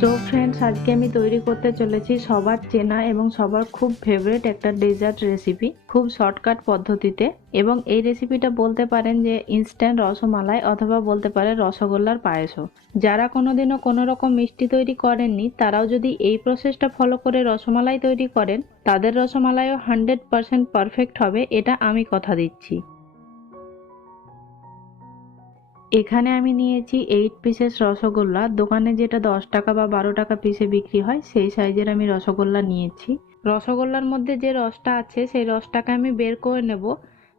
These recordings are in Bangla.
সো ফ্রেন্ডস, আজকে আমি তৈরি করতে চলেছি সবার চেনা এবং সবার খুব ফেভারিট একটা ডেজার্ট রেসিপি, খুব শর্টকাট পদ্ধতিতে। এবং এই রেসিপিটা বলতে পারেন যে ইনস্ট্যান্ট রসমালাই অথবা বলতে পারে রসগোল্লার পায়েসও। যারা কোনোদিনও কোনো রকম মিষ্টি তৈরি করেননি তারাও যদি এই প্রসেসটা ফলো করে রসমালাই তৈরি করেন, তাদের রসমালাইও 100% পারফেক্ট হবে, এটা আমি কথা দিচ্ছি। এখানে আমি নিয়েছি 8 পিসেস রসগোল্লা। দোকানে যেটা 10 টাকা বা 12 টাকা পিসে বিক্রি হয় সেই সাইজের আমি রসগোল্লা নিয়েছি। রসগোল্লার মধ্যে যে রসটা আছে সেই রসটাকে আমি বের করে নেব।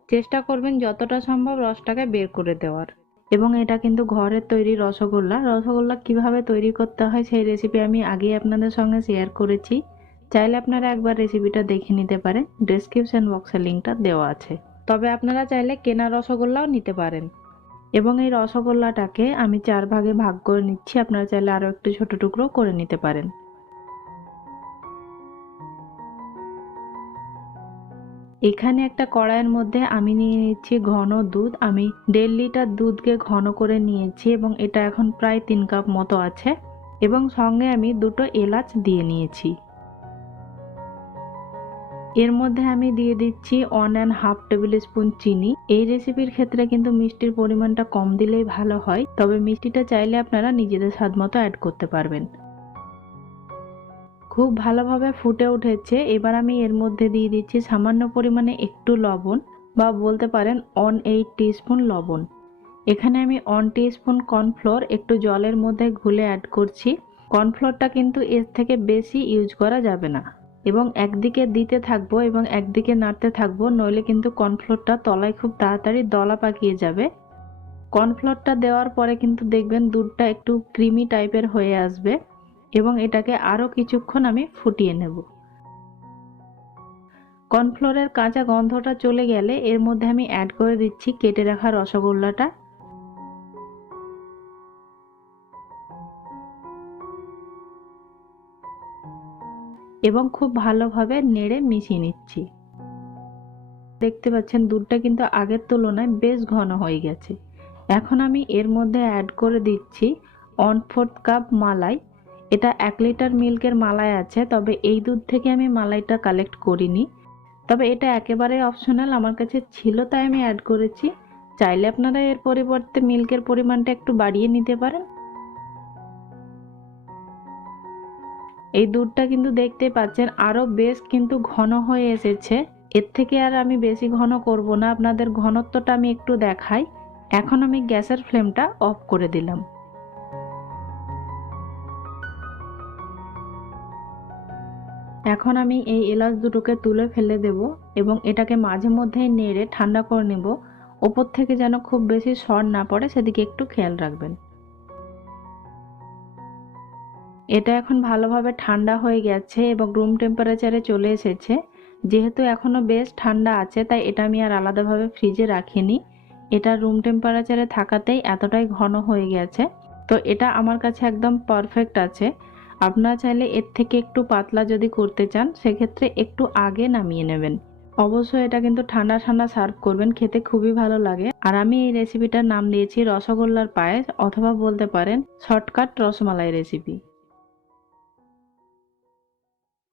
চেষ্টা করবেন যতটা সম্ভব রসটাকে বের করে দেওয়ার। এবং এটা কিন্তু ঘরের তৈরি রসগোল্লা। রসগোল্লা কিভাবে তৈরি করতে হয় সেই রেসিপি আমি আগেই আপনাদের সঙ্গে শেয়ার করেছি। চাইলে আপনারা একবার রেসিপিটা দেখে নিতে পারেন, ডেসক্রিপশন বক্সে লিঙ্কটা দেওয়া আছে। তবে আপনারা চাইলে কেনা রসগোল্লাও নিতে পারেন। এবং এই রসগোল্লাটাকে আমি 4 ভাগে ভাগ করে নিচ্ছি, আপনারা চাইলে আরও একটু ছোট টুকরো করে নিতে পারেন। এখানে একটা কড়াইয়ের মধ্যে আমি নিয়ে নিচ্ছি ঘন দুধ। আমি 1.5 লিটার দুধকে ঘন করে নিয়েছি এবং এটা এখন প্রায় 3 কাপ মতো আছে। এবং সঙ্গে আমি 2টো এলাচ দিয়ে নিয়েছি। এর মধ্যে আমি দিয়ে দিচ্ছি 1.5 টেবিল স্পুন চিনি। এই রেসিপির ক্ষেত্রে কিন্তু মিষ্টির পরিমাণটা কম দিলেই ভালো হয়, তবে মিষ্টিটা চাইলে আপনারা নিজেদের স্বাদ মতো অ্যাড করতে পারবেন। খুব ভালোভাবে ফুটে উঠেছে। এবার আমি এর মধ্যে দিয়ে দিচ্ছি সামান্য পরিমাণে একটু লবণ, বা বলতে পারেন 1/8 টিস্পুন লবণ। এখানে আমি 1 টিস্পুন কর্নফ্লোর একটু জলের মধ্যে ঘুলে অ্যাড করছি। কর্নফ্লোরটা কিন্তু এর থেকে বেশি ইউজ করা যাবে না। এবং একদিকে দিতে থাকবো এবং একদিকে নাড়তে থাকবো, নইলে কিন্তু কর্নফ্লোরটা তলায় খুব তাড়াতাড়ি দলা পাকিয়ে যাবে। কর্নফ্লোরটা দেওয়ার পরে কিন্তু দেখবেন দুধটা একটু ক্রিমি টাইপের হয়ে আসবে এবং এটাকে আরও কিছুক্ষণ আমি ফুটিয়ে নেব। কর্নফ্লোরের কাঁচা গন্ধটা চলে গেলে এর মধ্যে আমি অ্যাড করে দিচ্ছি কেটে রাখা রসগোল্লাটা। এবং খুব ভালোভাবে নেড়ে মিশিয়ে নিচ্ছি। দেখতে পাচ্ছেন দুধটা কিন্তু আগের তুলনায় বেশ ঘন হয়ে গেছে। এখন আমি এর মধ্যে অ্যাড করে দিচ্ছি 1/4 কাপ মালাই। এটা 1 লিটার মিল্কের মালাই আছে, তবে এই দুধ থেকে আমি মালাইটা কালেক্ট করিনি। তবে এটা একেবারে অপশনাল, আমার কাছে ছিল তাই আমি অ্যাড করেছি। চাইলে আপনারা এর পরিবর্তে মিল্কের পরিমাণটা একটু বাড়িয়ে নিতে পারেন। এই দুধটা কিন্তু দেখতে পাচ্ছেন আরো বেশ কিন্তু ঘন হয়ে এসেছে। এর থেকে আর আমি বেশি ঘন করব না, আপনাদের ঘনত্বটা আমি একটু দেখাই। এখন আমি গ্যাসের ফ্লেমটা অফ করে দিলাম। এখন আমি এই এলাচ দুটোকে তুলে ফেলে দেব এবং এটাকে মাঝে মধ্যেই নেড়ে ঠান্ডা করে নেব। ওপর থেকে যেন খুব বেশি সর না পড়ে সেদিকে একটু খেয়াল রাখবেন। এটা এখন ভালোভাবে ঠান্ডা হয়ে গেছে এবং রুম টেম্পারেচারে চলে এসেছে। যেহেতু এখনো বেশ ঠান্ডা আছে তাই এটা আমি আর আলাদাভাবে ফ্রিজে রাখিনি। এটা রুম টেম্পারেচারে থাকাতেই এতটাই ঘন হয়ে গেছে। তো এটা আমার কাছে একদম পারফেক্ট আছে। আপনারা চাইলে এর থেকে একটু পাতলা যদি করতে চান সেক্ষেত্রে একটু আগে নামিয়ে নেবেন। অবশ্যই এটা কিন্তু ঠান্ডা ঠান্ডা সার্ভ করবেন, খেতে খুবই ভালো লাগে। আর আমি এই রেসিপিটার নাম দিয়েছি রসগোল্লার পায়েস, অথবা বলতে পারেন শর্টকাট রসমালাই রেসিপি।